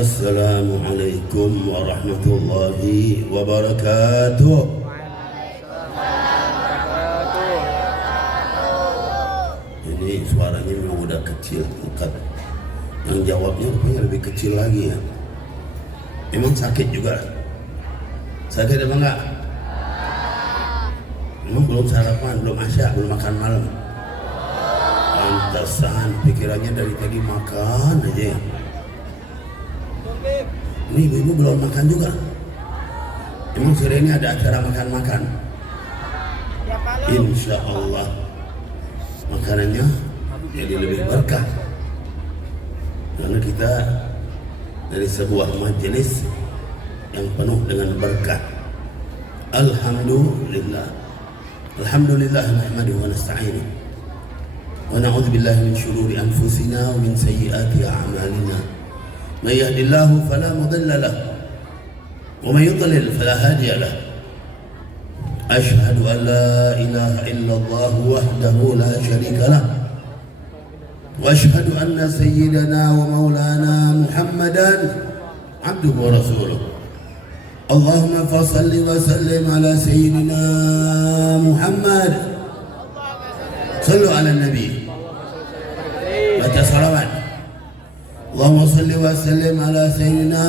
Assalamualaikum warahmatullahi wabarakatuh. Ini suaranya memang udah kecil, angkat. Yang jawabnya rupanya lebih kecil lagi ya. Emang sakit juga? Sakit apa enggak? Emang belum sarapan, belum asya, belum makan malam. Pantesan pikirannya dari tadi makan aja ya. Ini ibu-ibu belum makan juga. Emang sore ini ada acara makan-makan? Insya Allah makanannya jadi lebih berkah. Karena kita dari sebuah majelis yang penuh dengan berkah. Alhamdulillah. Alhamdulillah nahmaduhu wa nasta'inuh. Wa na'udzu billahi min syururi anfusina wa min sayyiati a'malina. Man yahdihillahu fala mudilla lahu wa man yudlil fala hadiya lahu. Asyhadu an la ilaha illallah wahdahu la syarika lahu. وأشهد أن سيدنا ومولانا محمدا عبده ورسوله. اللهم فصل وسلم على سيدنا محمد. صلوا على النبي. baca salawat. اللهم صل وسلم على سيدنا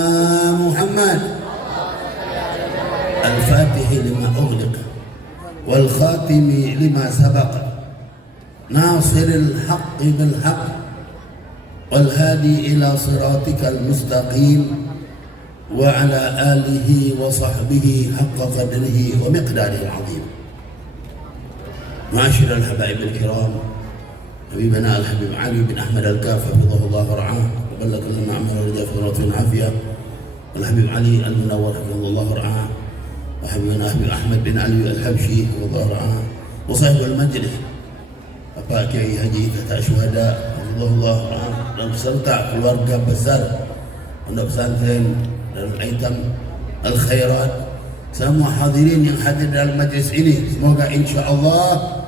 محمد الفاتح لما أغلق والخاتم لما سبق ناصر الحق بالحق والهادي إلى صراطك المستقيم وعلى آله وصحبه حق قدره ومقداره العظيم. معاشر الحبائب الكرام، حبيبنا الحبيب علي بن أحمد الكاف حفظه الله ورعاه وبلغ لنا أمر الرجاء في رضوان العافية، والحبيب علي المنور حفظه الله ورعاه، وحبيبنا حبيب أحمد بن علي الحبشي حفظه الله ورعاه، وصاحب المجلس Bapak Kiai Haji Tata Syuhada Allah dan beserta keluarga besar Pondok Pesantren Darul Aitam Al Khairat, semua hadirin yang hadir dalam majlis ini, semoga insya Allah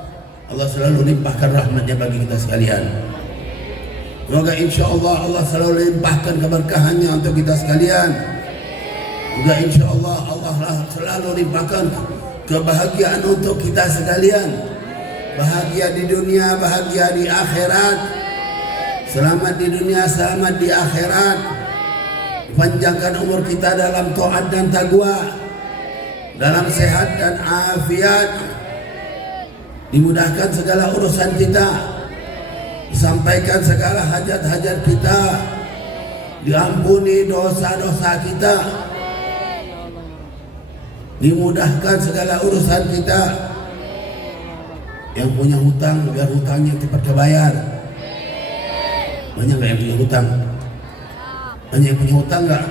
Allah selalu limpahkan rahmatnya bagi kita sekalian. Semoga insya Allah Allah selalu limpahkan keberkahannya untuk kita sekalian. Semoga insya Allah Allah selalu limpahkan kebahagiaan untuk kita sekalian. Bahagia di dunia, bahagia di akhirat. Selamat di dunia, selamat di akhirat. Panjangkan umur kita dalam taat dan takwa, dalam sehat dan afiat. Dimudahkan segala urusan kita, disampaikan segala hajat-hajat kita, diampuni dosa-dosa kita, dimudahkan segala urusan kita. Yang punya hutang, biar hutangnya cepat kebayar. Banyak nggak yang punya hutang? Banyak yang punya hutang nggak?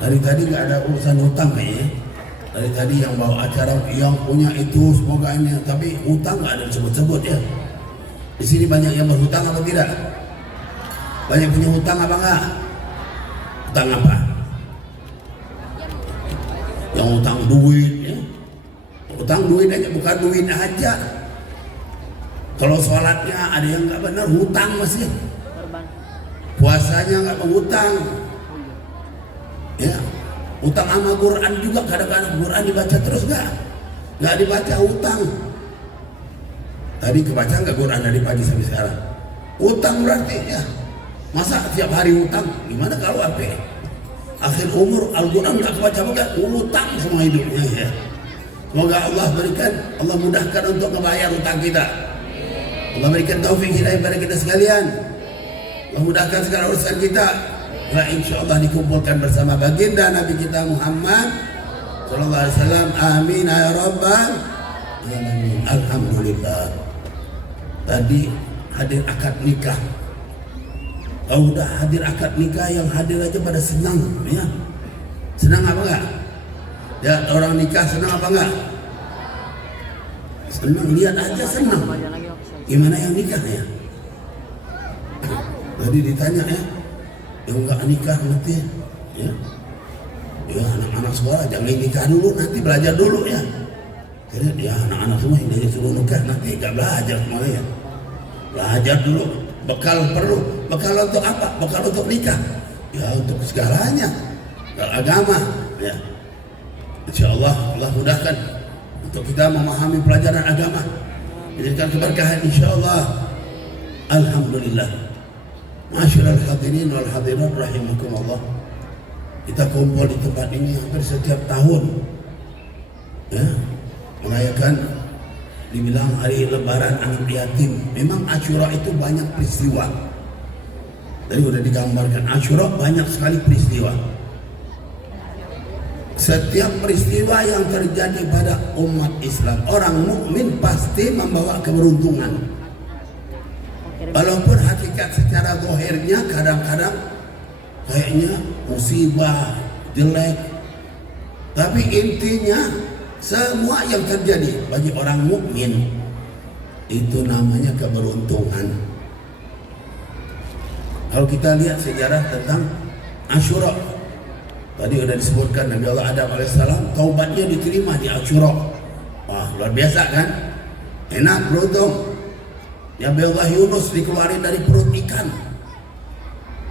Dari tadi nggak ada urusan hutang kayaknya. Dari tadi yang bawa acara yang punya itu semoga ini, tapi hutang nggak ada disebut-sebut ya. Di sini banyak yang berhutang atau tidak? Banyak punya hutang apa nggak? Hutang apa? Yang hutang duit ya. Hutang duit aja, bukan duit aja. Kalau sholatnya ada yang nggak benar, hutang masih. Puasanya nggak menghutang. Ya, hutang sama Quran juga, kadang-kadang Quran dibaca terus nggak dibaca, hutang. Tadi kebaca nggak Quran dari pagi sampai sekarang? Hutang berarti ya. Masa tiap hari hutang? Gimana kalau apa? Akhir umur Al-Quran nggak kebaca, hutang semua hidupnya ya. Semoga Allah berikan, Allah mudahkan untuk membayar hutang kita. Allah berikan taufik hidayah kepada kita sekalian. Allah mudahkan segala urusan kita. Nah, insya Allah dikumpulkan bersama baginda Nabi kita Muhammad Sallallahu Alaihi Wasallam. Amin ya Rabbal Alamin. Alhamdulillah. Tadi hadir akad nikah. Kalau udah hadir akad nikah, yang hadir aja pada senang ya. Senang apa enggak? Ya, orang nikah senang apa enggak? Senang, lihat aja senang. Gimana yang nikah ya? Tadi ditanya ya, yang enggak nikah nanti ya. Ya anak-anak sekolah jangan nikah dulu, nanti belajar dulu ya. Jadi ya anak-anak semua ini suruh nikah nanti enggak belajar semuanya ya. Belajar dulu, bekal perlu. Bekal untuk apa? Bekal untuk nikah. Ya untuk segalanya, agama ya. Insyaallah Allah mudahkan untuk kita memahami pelajaran agama, menjadikan keberkahan insyaallah. Alhamdulillah. Masyaallah hadirin wal hadirat rahimakumullah. Kita kumpul di tempat ini hampir setiap tahun ya, merayakan dibilang hari lebaran anak yatim. Memang Asyura itu banyak peristiwa. Tadi sudah digambarkan, Asyura banyak sekali peristiwa. Setiap peristiwa yang terjadi pada umat Islam, orang mukmin pasti membawa keberuntungan. Walaupun hakikat secara zahirnya kadang-kadang kayaknya musibah, jelek, tapi intinya semua yang terjadi bagi orang mukmin itu namanya keberuntungan. Kalau kita lihat sejarah tentang Asyura, tadi sudah disebutkan Nabi Allah Adam alaihissalam taubatnya diterima di Asyura. Wah, luar biasa kan? Enak, beruntung. Nabi Allah Yunus dikeluarin dari perut ikan.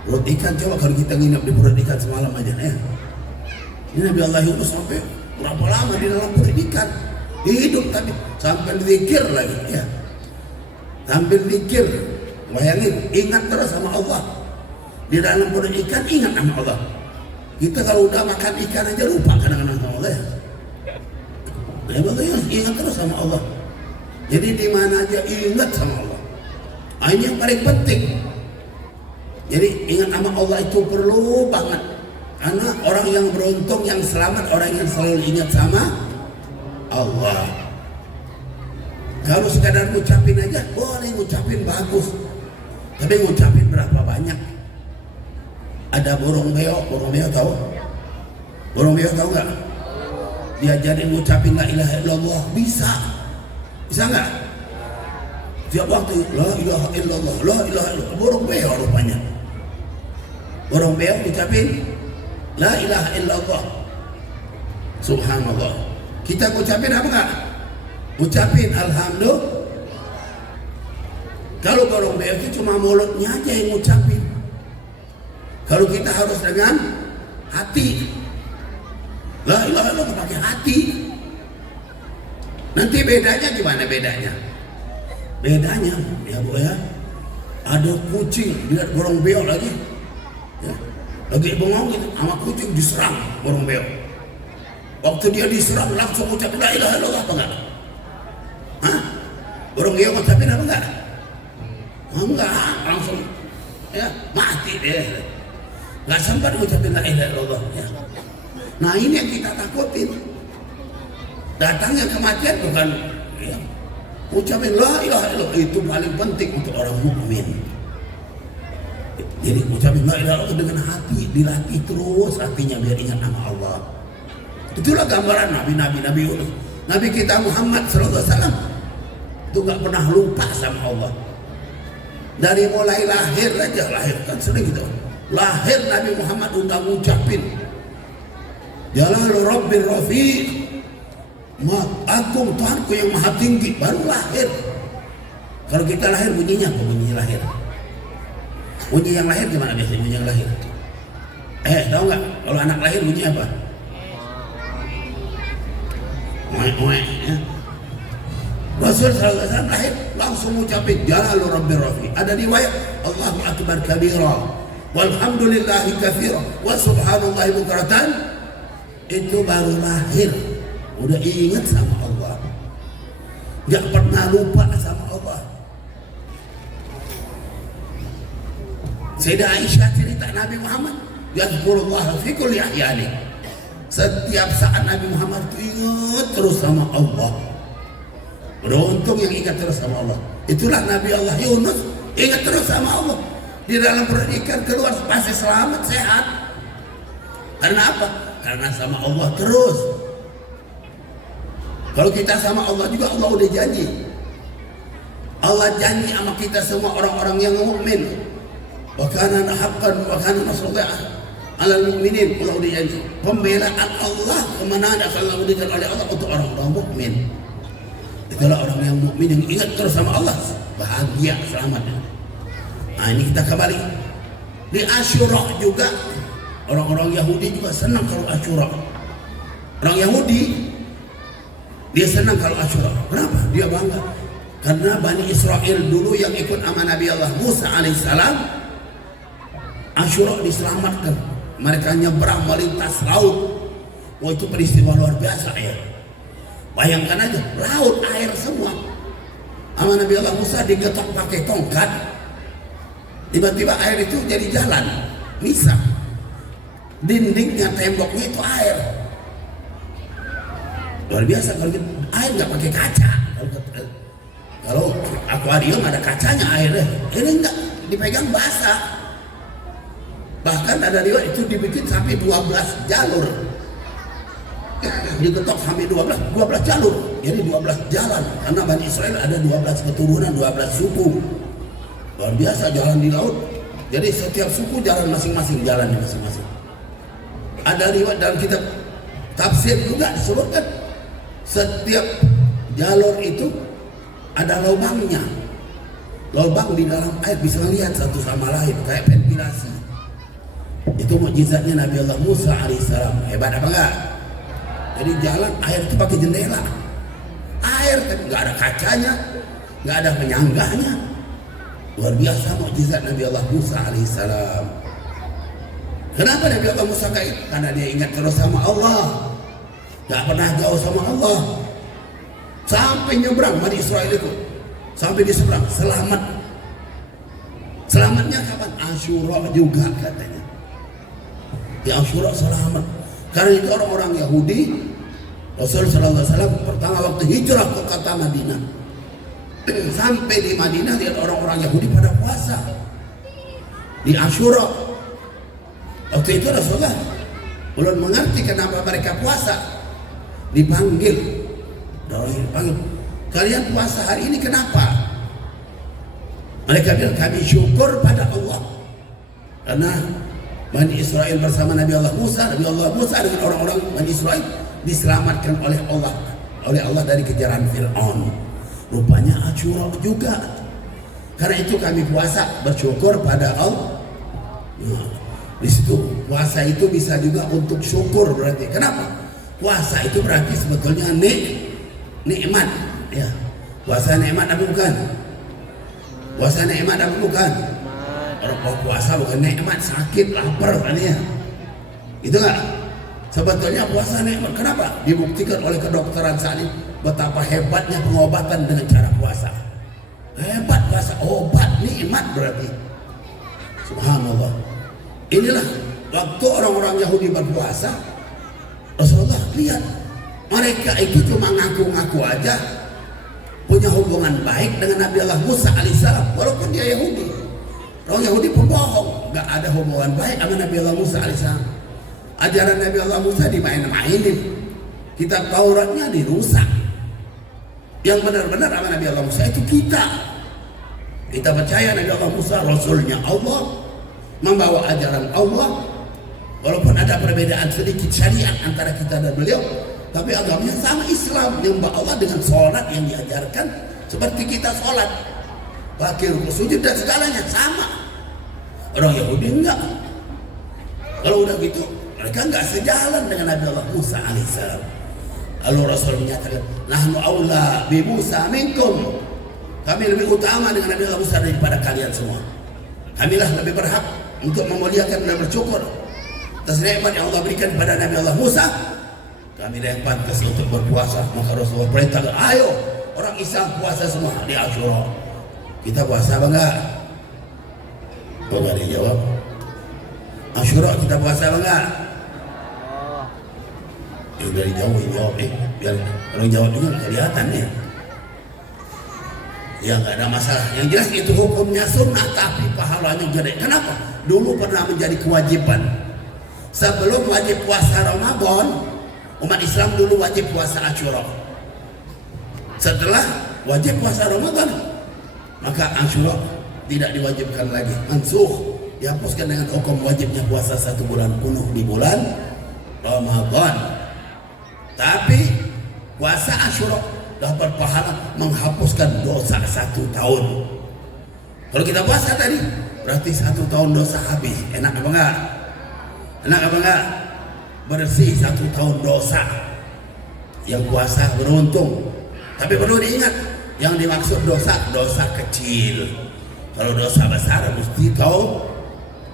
Perut ikan, coba kalau kita nginep di perut ikan semalam aja ya. Ini Nabi Allah Yunus sampai berapa lama di dalam perut ikan, hidup tapi sampai zikir lagi ya, sambil zikir. Bayangin, ingat terus sama Allah di dalam perut ikan, ingat sama Allah. Kita kalau udah makan ikan aja lupa kadang-kadang sama Allah ya. Nabi Allah Yunus ingat terus sama Allah. Jadi di mana aja ingat sama Allah. Ini yang paling penting. Jadi ingat sama Allah itu perlu banget. Karena orang yang beruntung, yang selamat, orang yang selalu ingat sama Allah. Kalau sekadar ngucapin aja, boleh ngucapin bagus. Tapi ngucapin berapa banyak? Ada burung beo tahu? Burung beo tahu nggak? Diajarin ngucapin la ilaha illallah, bisa nggak? Tiap waktu la ilaha illallah, la ilaha illallah. Burung beo rupanya. Burung beo ngucapin la ilaha illallah. Subhanallah. Kita ngucapin apa enggak? Ngucapin alhamdulillah. Kalau burung beo itu cuma mulutnya aja yang ngucapin. Kalau kita harus dengan hati. La ilaha illallah pakai hati. Nanti bedanya gimana bedanya? Bedanya ya Bu ya. Ada kucing lihat burung beo lagi. Ya. Lagi bengong gitu, sama kucing diserang burung beo. Waktu dia diserang langsung ucapin la ilaha illallah apa enggak? Hah? Burung beo ucapin apa enggak? Enggak, langsung ya mati deh. Enggak sempat ucapin la ilaha illallah ya. Nah, ini yang kita takutin. Datangnya kematian bukan ya. Ucapin la ilaha illallah itu paling penting untuk orang mukmin. Jadi ucapin la ilaha illallah dengan hati, dilatih terus hatinya biar ingat nama Allah. Itulah gambaran Nabi Yunus. Nabi kita Muhammad sallallahu alaihi wasallam itu nggak pernah lupa sama Allah. Dari mulai lahir kan sering gitu. Lahir Nabi Muhammad udah ngucapin Jalal Rabbir Rafiq, Agung Tuhanku yang maha tinggi, baru lahir. Kalau kita lahir bunyinya apa? Bunyi lahir. Bunyi yang lahir gimana biasanya bunyi yang lahir? Tahu nggak? Kalau anak lahir bunyi apa? Oe, ya. Rasul sallallahu alaihi wasallam lahir langsung ngucapin Jalal Rabbir Rafiq. Ada riwayat Allahu akbar kabira walhamdulillahi katsira wa subhanallahi bukratan. Itu baru lahir udah ingat sama Allah, nggak pernah lupa sama Allah. Sayyidah Aisyah cerita Nabi Muhammad yadhkurullah fi kulli ahyani. Setiap saat Nabi Muhammad ingat terus sama Allah. Beruntung yang ingat terus sama Allah. Itulah Nabi Allah Yunus, ingat terus sama Allah. Di dalam perut ikan keluar pasti selamat, sehat. Karena apa? Karena sama Allah terus. Kalau kita sama Allah juga, Allah udah janji. Allah janji sama kita semua orang-orang yang mukmin. Wa kana haqqan wa kana nasrullah alal mu'minin. Allah udah janji. Pembelaan Allah kemenangan akan diberikan oleh Allah untuk orang-orang mukmin. Itulah orang yang mukmin yang ingat terus sama Allah, bahagia, selamat. Nah, ini kita kembali. Di Asyura juga orang-orang Yahudi juga senang kalau Asyura. Orang Yahudi dia senang kalau Asyura. Kenapa? Dia bangga karena Bani Israel dulu yang ikut sama Nabi Allah Musa alaihissalam, Asyura diselamatkan. Mereka nyebrang melintas laut. Wah, itu peristiwa luar biasa ya. Bayangkan aja, laut air semua. Sama Nabi Allah Musa digetok pakai tongkat. Tiba-tiba air itu jadi jalan. Bisa. Dindingnya, temboknya itu air. Luar biasa kalau gitu. Air nggak pakai kaca. Kalau akuarium ada kacanya airnya. Ini enggak, dipegang basah. Bahkan ada riwayat itu dibikin sampai 12 jalur. Diketok sampai 12 jalur. Jadi 12 jalan. Karena Bani Israel ada 12 keturunan, 12 suku. Luar biasa jalan di laut. Jadi setiap suku jalan masing-masing, jalannya masing-masing. Ada riwayat dalam kitab tafsir juga disebutkan setiap jalur itu ada lubangnya. Lubang di dalam air bisa lihat satu sama lain kayak ventilasi. Itu mukjizatnya Nabi Allah Musa alaihissalam. Hebat apa enggak? Jadi jalan air itu pakai jendela. Air kan nggak ada kacanya, nggak ada penyangganya. Luar biasa mukjizat Nabi Allah Musa alaihissalam. Kenapa Nabi Allah Musa kayak? Karena dia ingat terus sama Allah, nggak pernah jauh sama Allah. Sampai nyebrang Bani Israel itu, sampai di seberang selamat. Selamatnya kapan? Asyura juga katanya. Di Asyura selamat. Karena itu orang-orang Yahudi, Rasulullah SAW pertama waktu hijrah ke kota Madinah, sampai di Madinah lihat orang-orang Yahudi pada puasa di Asyura. Waktu itu Rasulullah belum mengerti kenapa mereka puasa. Dipanggil, kalian puasa hari ini kenapa? Mereka bilang kami syukur pada Allah karena Bani Israel bersama Nabi Allah Musa dengan orang-orang Bani Israel diselamatkan oleh Allah dari kejaran Fir'aun. Rupanya Asyura juga. Karena itu kami puasa bersyukur pada Allah. Nah, di situ puasa itu bisa juga untuk syukur berarti. Kenapa? Puasa itu berarti sebetulnya nikmat. Ya. Puasa nikmat apa bukan? Puasa nikmat apa bukan? Orang puasa bukan nikmat, sakit, lapar kan ya. Itu enggak? Sebetulnya puasa nikmat. Kenapa? Dibuktikan oleh kedokteran saat ini betapa hebatnya pengobatan dengan cara puasa. Hebat puasa, obat nikmat berarti. Subhanallah. Inilah waktu orang-orang Yahudi berpuasa, Rasulullah lihat mereka itu cuma ngaku-ngaku aja punya hubungan baik dengan Nabi Allah Musa alaihissalam, walaupun dia Yahudi. Orang Yahudi pembohong, nggak ada hubungan baik sama Nabi Allah Musa alaihissalam. Ajaran Nabi Allah Musa dimain-mainin, kitab Tauratnya dirusak. Yang benar-benar sama Nabi Allah Musa itu kita percaya Nabi Allah Musa Rasulnya Allah, membawa ajaran Allah. Walaupun ada perbedaan sedikit syariat antara kita dan beliau, tapi agamanya sama, Islam, nyembah Allah dengan sholat yang diajarkan seperti kita sholat, pakai rukuk sujud dan segalanya sama. Orang Yahudi enggak. Kalau udah gitu mereka enggak sejalan dengan Nabi Allah Musa alaihissalam. Lalu Rasul menyatakan, nahnu aula bi Musa minkum. Kami lebih utama dengan Nabi Allah Musa daripada kalian semua. Kamilah lebih berhak untuk memuliakan dan bersyukur atas nikmat yang Allah berikan kepada Nabi Allah Musa. Kami yang pantas untuk berpuasa. Maka Rasulullah perintah, ayo orang Islam puasa semua di Asyura. Kita puasa apa enggak? Kok gak dijawab? Asyura kita puasa apa enggak? Dari jauh jawab biar orang jawab juga kelihatan ya. Ya nggak ada masalah. Yang jelas itu hukumnya sunnah tapi pahalanya gede. Kenapa? Dulu pernah menjadi kewajiban. Sebelum wajib puasa Ramadan, umat Islam dulu wajib puasa Asyura. Setelah wajib puasa Ramadan, maka Asyura tidak diwajibkan lagi. Mansukh, dihapuskan dengan hukum wajibnya puasa 1 bulan penuh di bulan Ramadan. Tapi puasa Asyura dapat pahala menghapuskan dosa 1 tahun. Kalau kita puasa tadi berarti 1 tahun dosa habis. Enak apa enggak? Enak apa enggak? Bersih 1 tahun dosa. Yang puasa beruntung. Tapi perlu diingat, yang dimaksud dosa kecil. Kalau dosa besar mesti tahu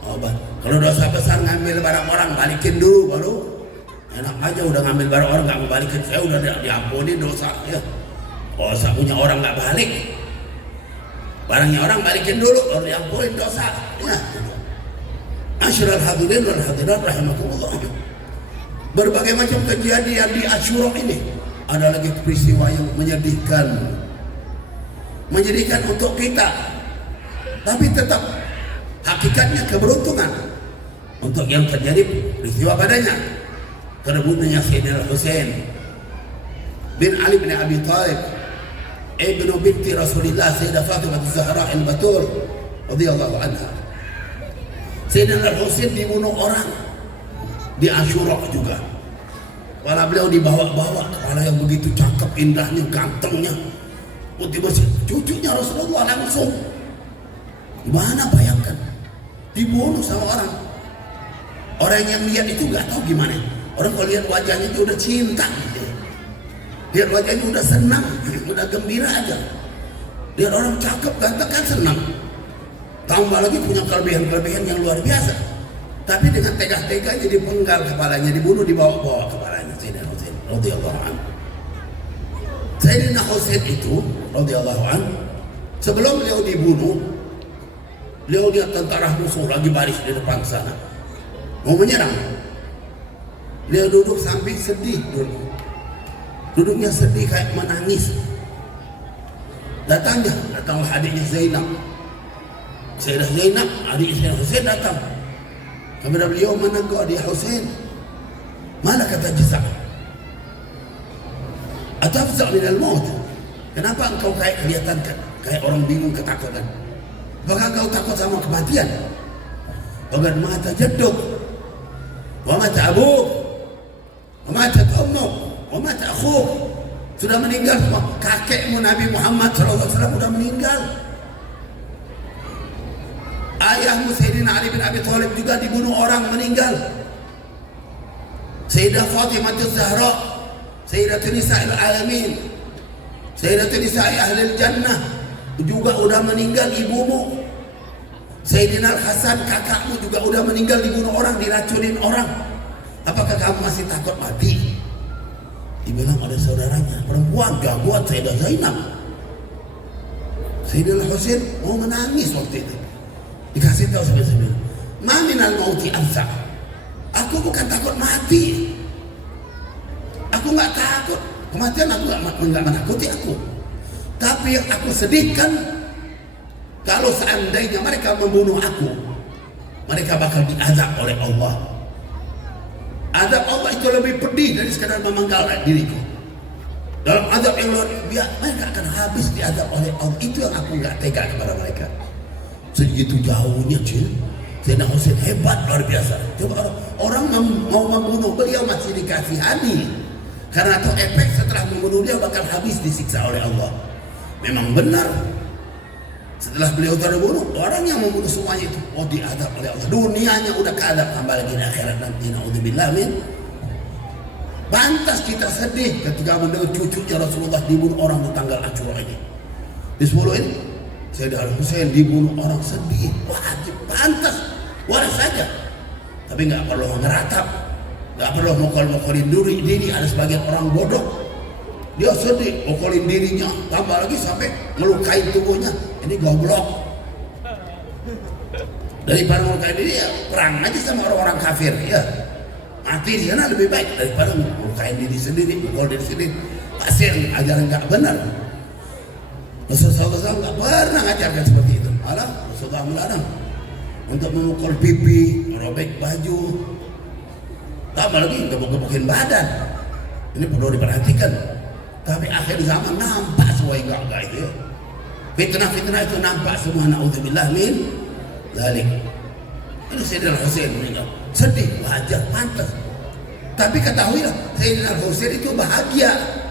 obat. Kalau dosa besar ngambil barang orang, balikin dulu baru. Enak aja udah ngambil barang orang nggak mau balikin, saya udah diampuni dosa ya. Dosa punya orang nggak balik, barangnya orang balikin dulu baru diampuni dosa ya. Asyiral hadirin wal hadirat rahimakumullah. Berbagai macam kejadian di Asyura ini. Ada lagi peristiwa yang menyedihkan untuk kita, tapi tetap hakikatnya keberuntungan untuk yang terjadi peristiwa padanya. Terbunuhnya Sayyidina Husain bin Ali bin Abi Thalib ibnu binti Rasulillah Sayyidah Fatimah Az-Zahra al-Batul radhiyallahu anha. Sayyidina Husain dibunuh orang di Asyura juga. Kepala beliau dibawa-bawa, kepala yang begitu cakep, indahnya, gantengnya, putih bersih, cucunya Rasulullah langsung. Gimana bayangkan? Dibunuh sama orang. Orang yang lihat itu nggak tahu gimana. Orang kalau lihat wajahnya itu udah cinta, gitu. Lihat wajahnya udah senang, udah gembira aja. Lihat orang cakep, ganteng kan senang. Tambah lagi punya kelebihan-kelebihan yang luar biasa. Tapi dengan tega-teganya dipenggal kepalanya, dibunuh, dibawa-bawa kepalanya Sayyidina Husain radhiyallahu anhu. Sayyidina Husain itu radhiyallahu anhu, sebelum beliau dibunuh, beliau lihat tentara musuh lagi baris di depan sana mau menyerang. Beliau duduk samping sedih duduknya sedih kayak menangis. Datanglah adiknya Zainab, Sayyidah Zainab, adik Sayyidina Husain datang kepada beliau menegur dia, Husain, mana kata jizak? Atafza' minal maut? Kenapa engkau kelihatan kayak orang bingung, ketakutan? Apakah engkau takut sama kematian? Qad mata jadduk, wa mata abuk, wa mata ummuk, wa mata akhuk. Sudah meninggal semua. Kakekmu Nabi Muhammad SAW sudah meninggal. Ayahmu Sayyidina Ali bin Abi Thalib juga dibunuh orang, meninggal. Sayyidah Fatimah Az-Zahra, Sayyidatun Nisa'il Alamin, Sayyidatun Nisa'i Ahlil Jannah juga udah meninggal, ibumu. Sayyidina Al-Hasan, kakakmu juga udah meninggal, dibunuh orang, diracunin orang. Apakah kamu masih takut mati? Dibilang ada saudaranya, perempuan jagoan Sayyidah Zainab. Sayyidina Husain mau menangis waktu itu. Dikasih tahu sebenarnya, ma minal mauti afza. Aku bukan takut mati. Aku nggak takut kematian, aku nggak menakuti aku. Tapi yang aku sedihkan, kalau seandainya mereka membunuh aku, mereka bakal diazab oleh Allah. Azab Allah itu lebih pedih dari sekadar memenggal diriku. Dalam azab yang luar biasa, mereka akan habis diazab oleh Allah. Itu yang aku nggak tega kepada mereka. Segitu jauhnya cuy. Sayyidina Husain hebat luar biasa. Coba orang mau membunuh beliau masih dikasihani, karena tahu efek setelah membunuh dia bakal habis disiksa oleh Allah. Memang benar, setelah beliau terbunuh, orang yang membunuh semuanya itu diadab oleh Allah. Dunianya udah keadab, tambah lagi di akhirat nanti, naudzubillah min. Pantas kita sedih ketika mendengar cucunya Rasulullah dibunuh orang di tanggal Asyura ini. Di 10 ini Sayyidina Husain dibunuh orang, sedih, wajib, pantas, waras saja. Tapi nggak perlu ngeratap, nggak perlu mukul-mukulin diri. Ada sebagian orang bodoh, dia sedih, mukulin dirinya, tambah lagi sampai melukai tubuhnya. Ini goblok. Daripada melukai diri, ya perang aja sama orang-orang kafir, ya mati di sana lebih baik daripada melukai diri sendiri, mukul diri sendiri. Pasir ajaran nggak benar. Rasulullah SAW nggak pernah ngajarkan seperti itu. Malah Rasulullah melarang untuk memukul pipi, merobek baju, tambah lagi gebuk-gebukin badan. Ini perlu diperhatikan. Tapi akhir zaman nampak semua yang enggak itu ya. Fitnah-fitnah itu nampak semua, naudzubillah min dzalik. Ini Sayyidina Husain meninggal, sedih, wajar, pantas. Tapi ketahuilah Sayyidina Husain itu bahagia.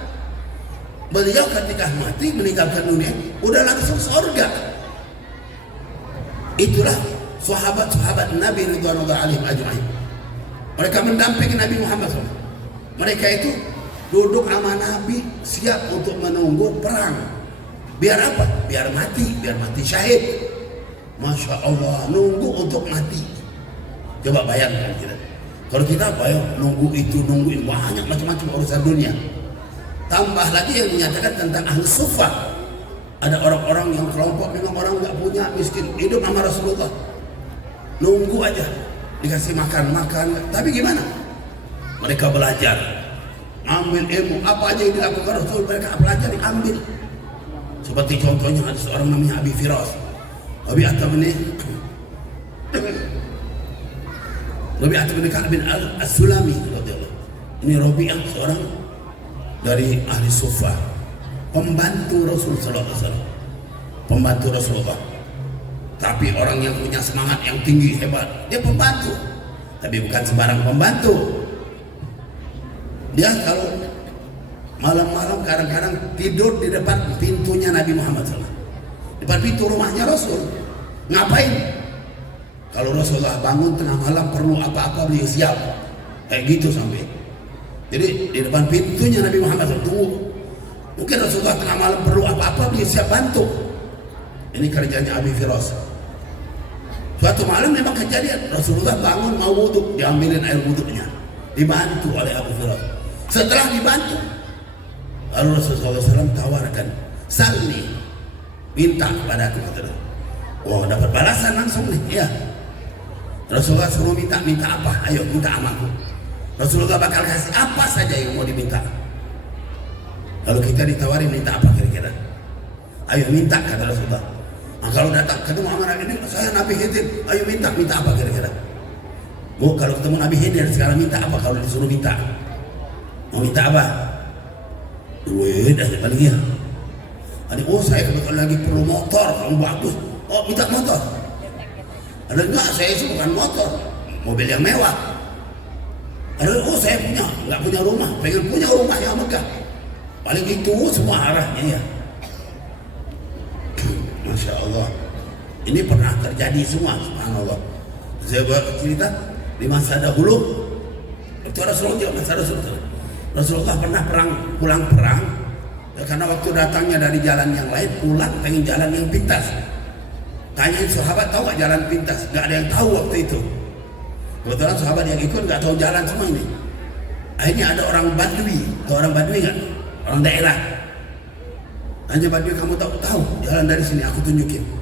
Beliau ketika mati meninggalkan dunia udah langsung surga. Itulah sahabat-sahabat Nabi ridwanullah alaihim ajma'in. Mereka mendampingi Nabi Muhammad SAW. Mereka itu duduk sama Nabi siap untuk menunggu perang. Biar apa? Biar mati syahid. Masya Allah, nunggu untuk mati. Coba bayangkan kita. Kalau kita nungguin banyak macam-macam urusan dunia. Tambah lagi yang menyatakan tentang ahli suffah. Ada orang-orang yang kelompok memang orang nggak punya, miskin, hidup sama Rasulullah. Nunggu aja, dikasih makan. Tapi gimana? Mereka belajar, ambil ilmu, apa aja yang dilakukan Rasul, mereka pelajari, ambil. Seperti contohnya ada seorang namanya Abi Firas, Rabi' bin Ka'ab bin As-Sulami. Ini Rabi'ah, seorang dari ahli suffah, pembantu Rasul sallallahu alaihi wasallam, pembantu Rasulullah. Tapi orang yang punya semangat yang tinggi, hebat, dia pembantu. Tapi bukan sembarang pembantu. Dia kalau malam-malam kadang-kadang tidur di depan pintunya Nabi Muhammad SAW, depan pintu rumahnya Rasul. Ngapain? Kalau Rasulullah bangun tengah malam perlu apa-apa, beliau siap. Kayak gitu sampai. Jadi di depan pintunya Nabi Muhammad SAW tunggu. Mungkin Rasulullah tengah malam perlu apa-apa, beliau siap bantu. Ini kerjanya Abi Firas. Suatu malam memang kejadian, Rasulullah bangun mau wudhu, diambilin air wudhunya, dibantu oleh Abu Firas. Setelah dibantu, lalu Rasulullah SAW tawarkan, salli, minta kepada aku. Wow, dapat balasan langsung nih. Ya, Rasulullah suruh minta apa? Ayo minta amaku. Rasulullah bakal kasih apa saja yang mau diminta. Kalau kita ditawarin minta apa kira-kira? Ayo minta, kata Rasulullah. Nah, kalau datang ketemu sama Nabi ini, saya Nabi Khidir, ayo minta apa kira-kira? Bu, kalau ketemu Nabi Khidir sekarang minta apa kalau disuruh minta? Mau minta apa? Duit aja paling ya. Ada, oh saya kebetulan lagi perlu motor, kamu bagus. Oh minta motor. Ada enggak, saya itu bukan motor, mobil yang mewah. Ada, oh saya nggak punya rumah, pengen punya rumah yang megah. Paling itu semua arahnya ya. Masya Allah, ini pernah terjadi semua, subhanallah. Saya buat cerita di masa dahulu, waktu Rasulullah pernah pulang perang, ya, karena waktu datangnya dari jalan yang lain, pulang pengen jalan yang pintas. Tanyain sahabat, tahu gak jalan pintas? Gak ada yang tahu waktu itu. Kebetulan sahabat yang ikut gak tahu jalan semua ini. Akhirnya ada orang Badui, tahu orang Badui gak? Orang daerah. Hanya Badui, kamu tahu jalan dari sini, aku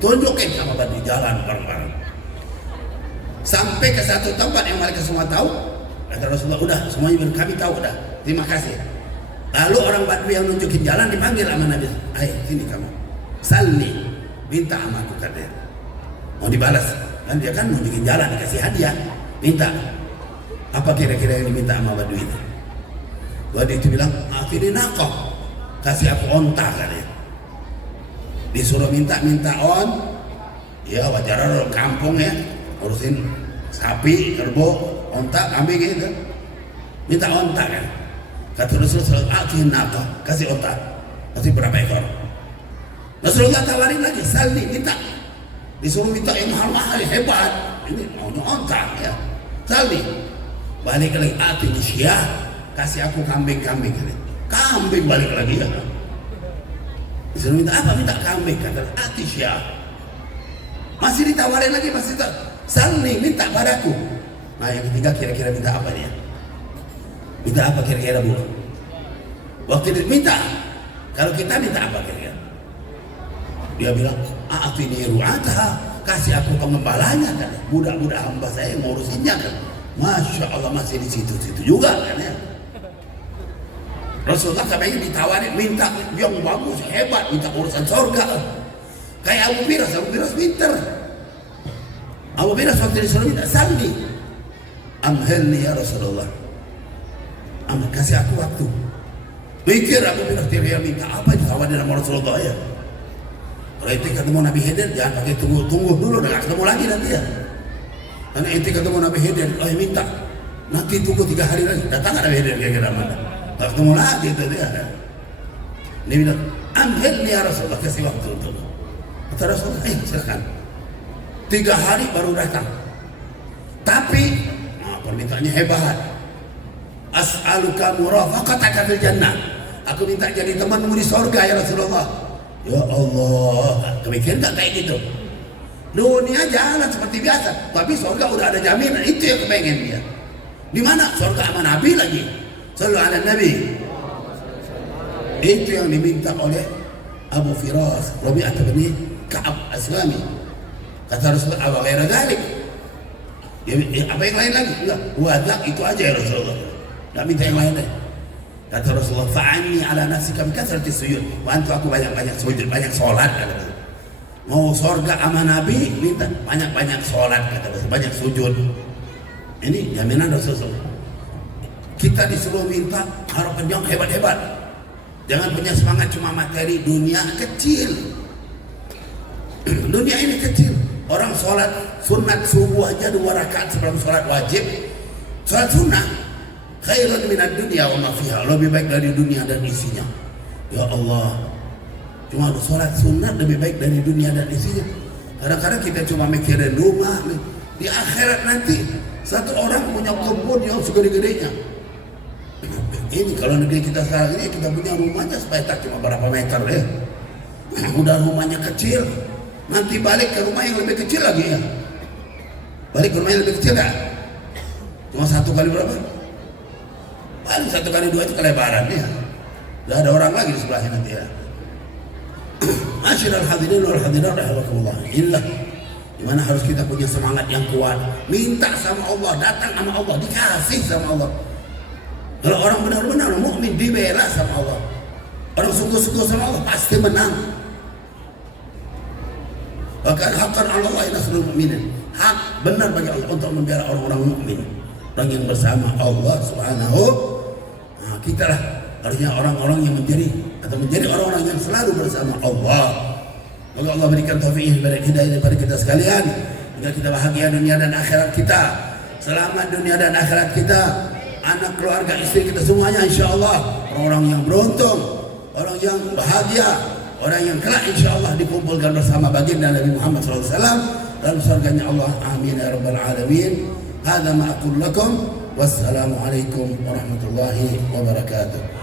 tunjukin sama Badui jalan bareng-bareng. Sampai ke satu tempat yang mereka semua tahu, kata Rasulullah, udah semuanya kami tahu, udah terima kasih. Lalu orang Badui yang nunjukin jalan dipanggil sama Nabi, ayo sini kamu, salli, minta sama aku, katanya. Mau dibalas, kan dia kan nunjukin jalan, dikasih hadiah, minta. Apa kira-kira yang diminta sama Badui itu? Badui itu bilang, akhirnya nakoh, kasih aku onta, katanya. Disuruh minta on, ya wajar orang kampung ya, urusin sapi, kerbau, onta, kambing gitu. Minta onta kan. Kata Rasulullah, akhirnya kasih onta, kasih berapa ekor. Rasulullah tawarin lagi, salli, minta. Disuruh minta yang mahal-mahal, hebat. Ini maunya onta ya. Salli, balik lagi, akhirnya kasih aku kambing-kambing. Kambing balik lagi ya. Disuruh minta apa? Minta kambing, kata Atisya. Masih ditawarin lagi, masih salli, minta padaku. Nah yang ketiga kira-kira minta apa dia? Minta apa kira-kira bu? Waktu itu minta, kalau kita minta apa kira-kira? Dia bilang, a'atini ru'ataha, kasih aku pengembalanya kan. Budak-budak hamba saya yang ngurusinnya kan. Masya Allah, masih di situ-situ juga kan ya. Rasulullah katanya ditawarin minta yang bagus, hebat, minta urusan surga. Kayak Abu Firas pinter. Abu Firas waktu disuruh minta, salli, amhelni ya Rasulullah, kasih aku waktu. Mikir Abu Firas, dia minta apa ditawarin sama Rasulullah ya. Kalau itu ketemu Nabi Khidir, jangan pakai tunggu dulu, udah gak ketemu lagi nanti ya. Karena itu ketemu Nabi Khidir, minta, nanti tunggu 3 hari lagi, datang Nabi Khidir kira-kira mana? Ketemu lagi itu dia. Dia bilang, ambil ya Rasulullah, kasih waktu untuk. Kata Rasulullah, silakan. 3 hari baru datang. Tapi permintaannya hebat. As'aluka murafaqataka fil jannah. Aku minta jadi temanmu di surga ya Rasulullah. Ya Allah, kemikir gak kayak gitu? Dunia jalan seperti biasa, tapi surga udah ada jaminan. Itu yang kepengen dia. Di mana? Surga sama Nabi lagi. Sallu ala Nabi. Itu yang diminta oleh Abu Firas Rabi'ah bin Ka'ab Aslami. Kata Rasulullah, apa ghaira dzalik? Apa yang lain lagi? Enggak, wadak itu aja ya Rasulullah. Enggak minta yang lain deh. Kata Rasulullah, fa'anni ala nafsika bi kathrati sujud. Bantu aku banyak-banyak sujud, banyak sholat kata Rasulullah. Mau surga sama Nabi, minta banyak-banyak sholat kata Rasulullah, banyak sujud. Ini jaminan Rasulullah. Kita disuruh minta harapan yang hebat-hebat. Jangan punya semangat cuma materi. Dunia kecil. Dunia ini kecil. Orang sholat sunat subuh aja 2 rakaat sebelum sholat wajib. Sholat sunnah khairun minad dunya wa ma fiha, lebih baik dari dunia dan isinya. Ya Allah, cuma sholat sunat lebih baik dari dunia dan isinya. Kadang-kadang kita cuma mikirin rumah. Di akhirat nanti satu orang punya kebun yang segede-gedenya. Ini kalau negeri kita sekarang ini, kita punya rumahnya sepetak cuma berapa meter ya. Udah rumahnya kecil, nanti balik ke rumah yang lebih kecil lagi ya. Balik ke rumah yang lebih kecil ya. Cuma 1 kali berapa? Paling 1 kali 2 itu kelebaran ya. Udah ada orang lagi di sebelahnya nanti ya. Masyiral hadirin wal hadirat rahimakumullah. Inilah dimana harus kita punya semangat yang kuat. Minta sama Allah, datang sama Allah, dikasih sama Allah. Kalau orang benar-benar mukmin dibela sama Allah, orang sungguh-sungguh sama Allah pasti menang. Bahkan haqqan 'ala Allah nasrul mu'minin. Hak benar bagi Allah untuk membela orang-orang mukmin, orang yang bersama Allah Subhanahu. Nah, kita lah harusnya orang-orang yang menjadi orang-orang yang selalu bersama Allah. Semoga Allah berikan taufik dan hidayah kepada kita sekalian, agar kita bahagia dunia dan akhirat kita, selamat dunia dan akhirat kita, anak, keluarga, istri kita semuanya insyaallah orang-orang yang beruntung, orang yang bahagia, orang yang kelak insyaallah dikumpulkan bersama baginda Nabi Muhammad SAW dalam surganya Allah. Amin ya rabbal alamin. Hadza ma aqul lakum. Wassalamu alaikum warahmatullahi wabarakatuh.